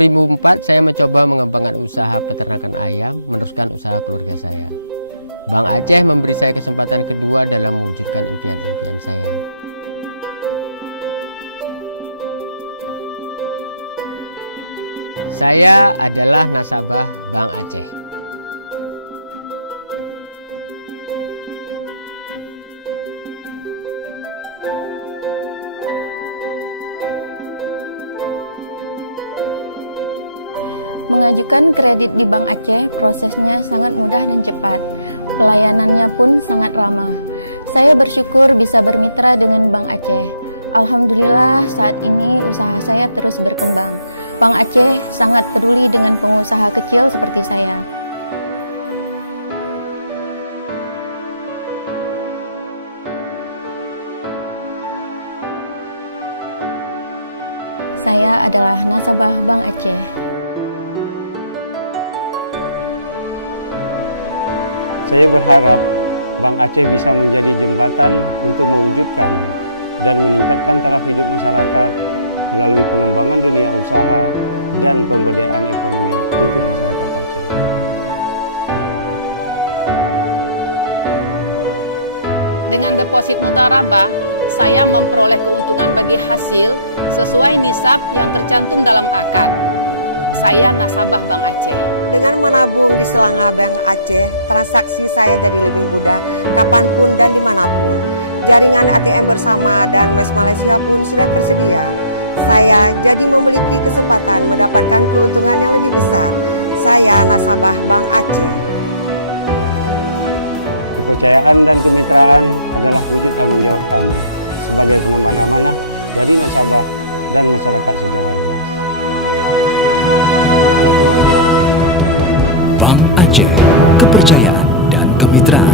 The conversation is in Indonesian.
2004 saya mencoba mengembangkan usaha peternakan ayam, meneruskan usaha keluarga saya. Bank Aceh memberi saya kesempatan kedua dalam mewujudkan impian saya. Saya adalah nasabah Bank Aceh. Mengajukan kredit di Bank Aceh prosesnya sangat mudah dan cepat. Pelayanannya pun sangat lama. Saya bersyukur bisa bermitra dengan Bank Aceh. Alhamdulillah saat ini usaha saya terus berkembang. Bank Aceh sangat peduli dengan pengusaha kecil seperti saya. Saya adalah nasabah Bank Aceh. Dengan deposit Mutaraka, saya memperoleh keuntungan bagi hasil sesuai nisab yang tercantum dalam akad. Saya nasabah Bank Aceh. Dengan menabung di Selangor dan Aceh, transaksi saya jadi mudah, kapanpun dan dimanapun. Jaringan ATM bersama dan Mas Malaysia pun sudah tersedia. Saya jadi memiliki kesempatan mendapatkan keuntungan yang lebih besar. Saya nasabah Bank Aceh. Bank Aceh, kepercayaan dan kemitraan.